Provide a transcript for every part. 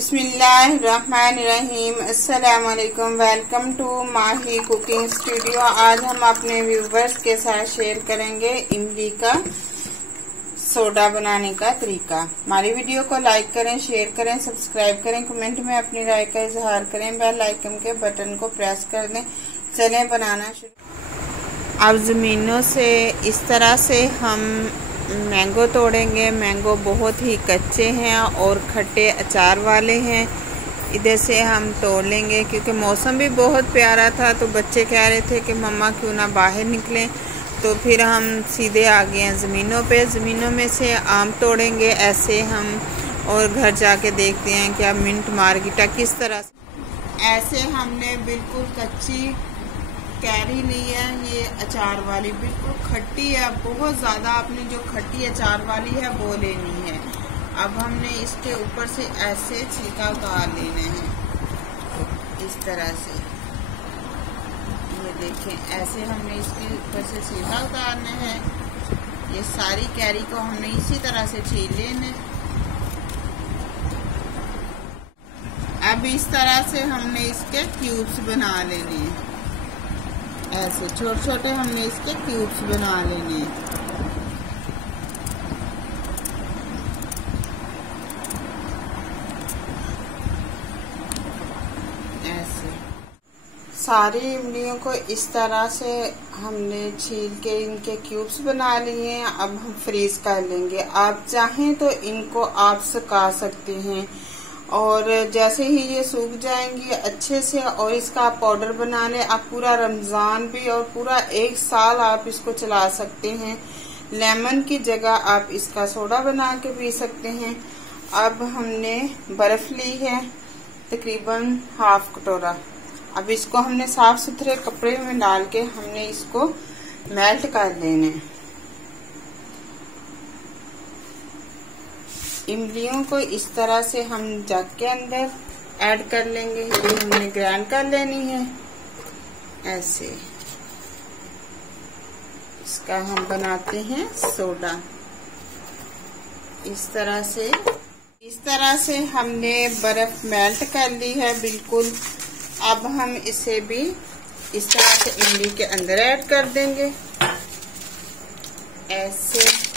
बिस्मिल्लाहिर्रहमानिर्रहीम। अस्सलाम वालेकुम। Welcome to Mahi cooking studio. आज हम अपने व्यूवर्स के साथ शेयर करेंगे इमली का सोडा बनाने का तरीका। हमारी वीडियो को लाइक करें, शेयर करें, सब्सक्राइब करें, कमेंट में अपनी राय का इजहार करें, बेल आइकन के बटन को प्रेस कर दें। चलें बनाना शुरू। अब जमीनों से इस तरह से हम मैंगो तोड़ेंगे। मैंगो बहुत ही कच्चे हैं और खट्टे अचार वाले हैं। इधर से हम तोड़ लेंगे क्योंकि मौसम भी बहुत प्यारा था, तो बच्चे कह रहे थे कि मम्मा क्यों ना बाहर निकलें, तो फिर हम सीधे आ गए हैं ज़मीनों पे। ज़मीनों में से आम तोड़ेंगे ऐसे हम, और घर जाके देखते हैं कि अब मिंट मार्गिटा किस तरह से। ऐसे हमने बिल्कुल कच्ची कैरी ली है, ये अचार वाली बिल्कुल खट्टी है, बहुत ज़्यादा। आपने जो खट्टी अचार वाली है वो लेनी है। अब हमने इसके ऊपर से ऐसे छिलका उतार लेना है इस तरह से। ये देखें, ऐसे हमने इसके ऊपर से छिलका उतारना है। ये सारी कैरी को हमने इसी तरह से छील लेना है। अब इस तरह से हमने इसके क्यूब्स बना लेने हैं। ऐसे छोटे छोटे हमने इसके क्यूब्स बना लेने हैं। ऐसे सारी इमलियों को इस तरह से हमने छील के इनके क्यूब्स बना लिए हैं। अब हम फ्रीज कर लेंगे। आप चाहें तो इनको आप सुखा सकते हैं, और जैसे ही ये सूख जाएंगी अच्छे से और इसका आप पाउडर बना लें। आप पूरा रमजान भी और पूरा एक साल आप इसको चला सकते हैं। लेमन की जगह आप इसका सोडा बना के पी सकते हैं। अब हमने बर्फ ली है तकरीबन हाफ कटोरा। अब इसको हमने साफ सुथरे कपड़े में डाल के हमने इसको मेल्ट कर लेना है। इमलियों को इस तरह से हम जग के अंदर ऐड कर लेंगे। ये हमने ग्राइंड कर लेनी है ऐसे। इसका हम बनाते हैं सोडा इस तरह से हमने बर्फ मेल्ट कर ली है बिल्कुल। अब हम इसे भी इस तरह से इमली के अंदर ऐड कर देंगे ऐसे।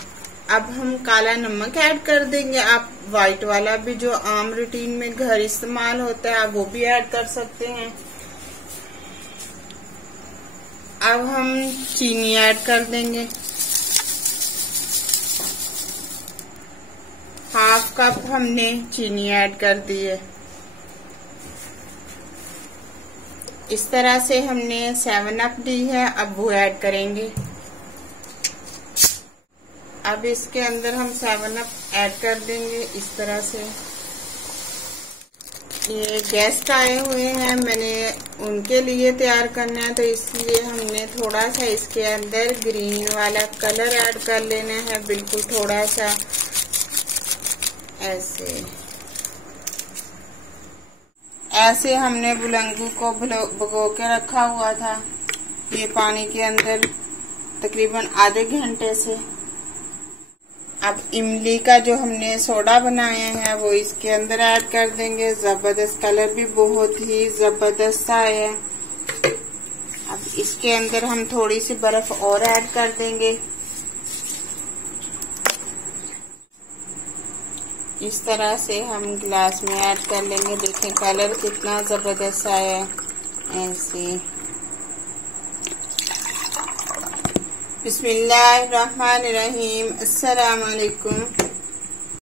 अब हम काला नमक ऐड कर देंगे। आप व्हाइट वाला भी जो आम रूटीन में घर इस्तेमाल होता है आप वो भी ऐड कर सकते हैं। अब हम चीनी ऐड कर देंगे। हाफ कप हमने चीनी ऐड कर दी है। इस तरह से हमने 7 अप ली है, अब वो ऐड करेंगे। अब इसके अंदर हम 7 अप ऐड कर देंगे इस तरह से। ये गेस्ट आए हुए हैं, मैंने उनके लिए तैयार करना है, तो इसलिए हमने थोड़ा सा इसके अंदर ग्रीन वाला कलर ऐड कर लेना है, बिल्कुल थोड़ा सा ऐसे हमने बुलंगू को भिगो के रखा हुआ था ये पानी के अंदर तकरीबन आधे घंटे से। अब इमली का जो हमने सोडा बनाया है वो इसके अंदर ऐड कर देंगे। जबरदस्त कलर भी बहुत ही जबरदस्त आया है। अब इसके अंदर हम थोड़ी सी बर्फ और ऐड कर देंगे इस तरह से हम गिलास में ऐड कर लेंगे। देखें कलर कितना जबरदस्त आया है ऐसे। बिस्मिल्लाहिर्रहमानिर्रहीम। अस्सलाम वालेकुम।